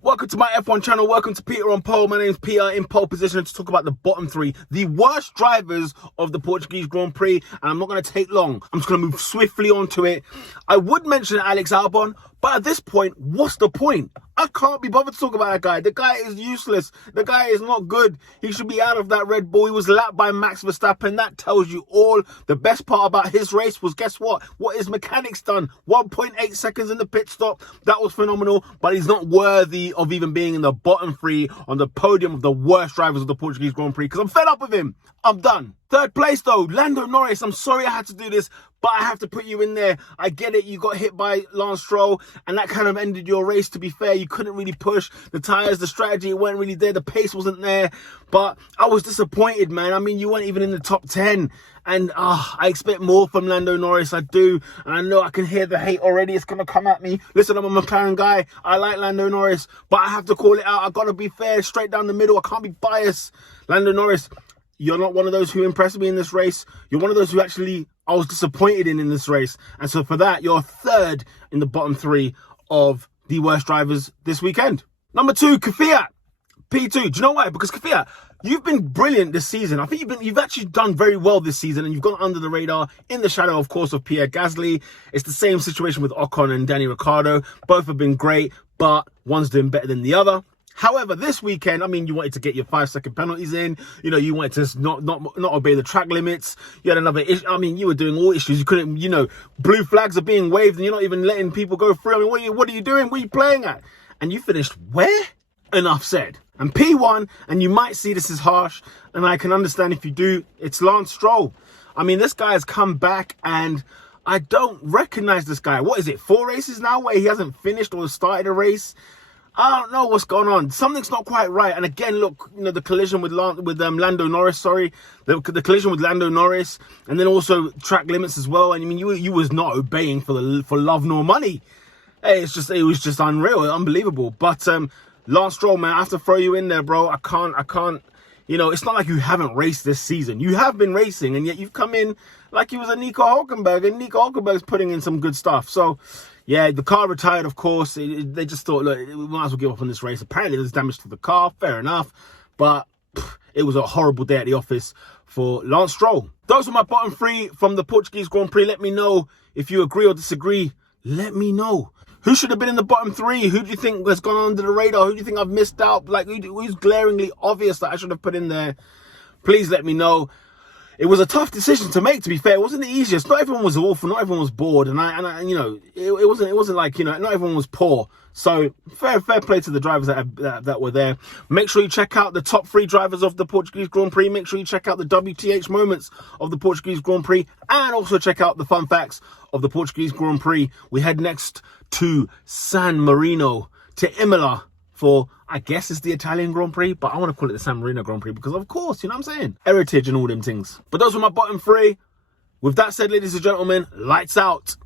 Welcome to my F1 channel. Welcome to Peter on Pole. My name is Peter in pole position to talk about the bottom three, the worst drivers of the Portuguese Grand Prix. And I'm not going to take long. I'm just going to move swiftly onto it. I would mention Alex Albon, but at this point, what's the point? I can't be bothered to talk about that guy. The guy is useless. The guy is not good. He should be out of that Red Bull. He was lapped by Max Verstappen. That tells you all. The best part about his race was, guess what? What his mechanics done. 1.8 seconds in the pit stop. That was phenomenal, but he's not worthy of even being in the bottom three on the podium of the worst drivers of the Portuguese Grand Prix because I'm fed up with him. I'm done. Third place though, Lando Norris. I'm sorry I had to do this, but I have to put you in there. I get it. You got hit by Lance Stroll, and that kind of ended your race, to be fair. You couldn't really push the tyres, the strategy, it weren't really there. The pace wasn't there, but I was disappointed, man. I mean, you weren't even in the top 10, and I expect more from Lando Norris. I do, and I know I can hear the hate already. It's going to come at me. Listen, I'm a McLaren guy. I like Lando Norris, but I have to call it out. I got to be fair, straight down the middle. I can't be biased. Lando Norris, you're not one of those who impressed me in this race. You're one of those who actually I was disappointed in this race. And so for that, you're third in the bottom three of the worst drivers this weekend. Number two, Kvyat. P2. Do you know why? Because Kvyat, you've been brilliant this season. I think you've actually done very well this season, and you've gone under the radar in the shadow, of course, of Pierre Gasly. It's the same situation with Ocon and Danny Ricciardo. Both have been great, but one's doing better than the other. However, this weekend, I mean, you wanted to get your 5-second penalties in. You know, you wanted to not obey the track limits. You had another issue. I mean, you were doing all issues. You couldn't, you know, blue flags are being waved and you're not even letting people go through. I mean, what are you doing? What are you playing at? And you finished where? Enough said. And P1, and you might see this is harsh, and I can understand if you do, it's Lance Stroll. I mean, this guy has come back and I don't recognize this guy. What is it, 4 races now where he hasn't finished or started a race? I don't know what's going on. Something's not quite right. And again, look, you know, the collision with Lando Norris, the collision with Lando Norris, and then also track limits as well. And I mean, you was not obeying for love nor money. Hey, it was just unreal, unbelievable. But Lance Stroll, man, I have to throw you in there, bro. I can't. You know, it's not like you haven't raced this season. You have been racing, and yet you've come in like you was a Nico Hülkenberg, and Nico Hülkenberg's putting in some good stuff. So, yeah, the car retired, of course. They just thought, look, we might as well give up on this race. Apparently, there's damage to the car. Fair enough. But it was a horrible day at the office for Lance Stroll. Those are my bottom three from the Portuguese Grand Prix. Let me know if you agree or disagree. Let me know. Who should have been in the bottom three? Who do you think has gone under the radar? Who do you think I've missed out? Like, who's glaringly obvious that I should have put in there? Please let me know. It was a tough decision to make, to be fair. It wasn't the easiest. Not everyone was awful. Not everyone was bored. And I you know, it wasn't like, you know, not everyone was poor. So fair play to the drivers that were there. Make sure you check out the top 3 drivers of the Portuguese Grand Prix. Make sure you check out the WTH moments of the Portuguese Grand Prix. And also check out the fun facts of the Portuguese Grand Prix. We head next to San Marino, to Imola, for, I guess it's the Italian Grand Prix, but I want to call it the San Marino Grand Prix because, of course, you know what I'm saying? Heritage and all them things. But those were my bottom 3. With that said, ladies and gentlemen, lights out.